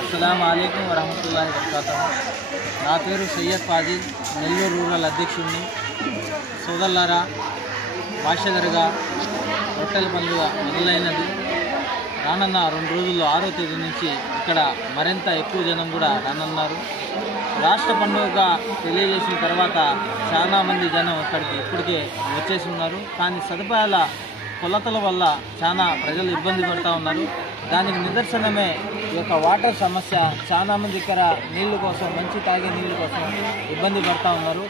అస్సలాము అలైకుం వరహమతుల్లాహి వబరకాతుహు. నా పేరు సయ్యద్ ఫాజిల్, నెల్లూరు రూరల్ అధ్యక్షుడిని. సోదరులారా, భాష దర్గా రొట్టెల పండుగ మొదలైనది. రానున్న 2 రోజుల్లో 6వ తేదీ నుంచి ఇక్కడ మరింత ఎక్కువ జనం కూడా రానున్నారు. రాష్ట్ర పండుగగా తెలియజేసిన తర్వాత చాలామంది జనం ఇప్పటికే వచ్చేసి ఉన్నారు. కానీ సదుపాయాల కొలతల వల్ల చాలా ప్రజలు ఇబ్బంది పడుతూ ఉన్నారు. దానికి నిదర్శనమే ఈ యొక్క వాటర్ సమస్య. చాలామంది ఇక్కడ నీళ్ల కోసం, మంచి తాగే నీళ్ళ కోసం ఇబ్బంది పడుతూ ఉన్నారు.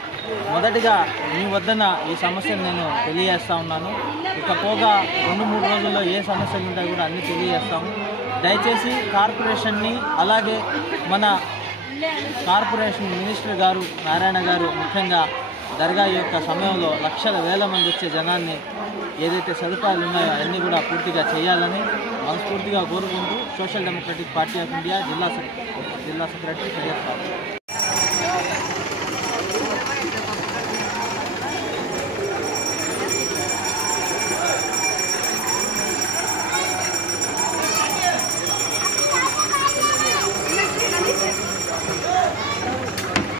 మొదటిగా మీ వద్దన ఈ సమస్యను నేను తెలియజేస్తూ ఉన్నాను. ఇకపోగా 2-3 రోజుల్లో ఏ సమస్యలు ఉంటాయో కూడా అన్నీ తెలియజేస్తాము. దయచేసి కార్పొరేషన్ని, అలాగే మన కార్పొరేషన్ మినిస్టర్ గారు నారాయణ గారు ముఖ్యంగా దర్గా యొక్క సమయంలో లక్షల వేల మంది వచ్చే జనాన్ని ఏదైతే సదుపాయాలు ఉన్నాయో అన్నీ కూడా పూర్తిగా చేయాలని మనస్ఫూర్తిగా కోరుకుంటూ social democratic party of India జిల్లా సెక్రటరీ సయ్యద్ ఫాజిల్.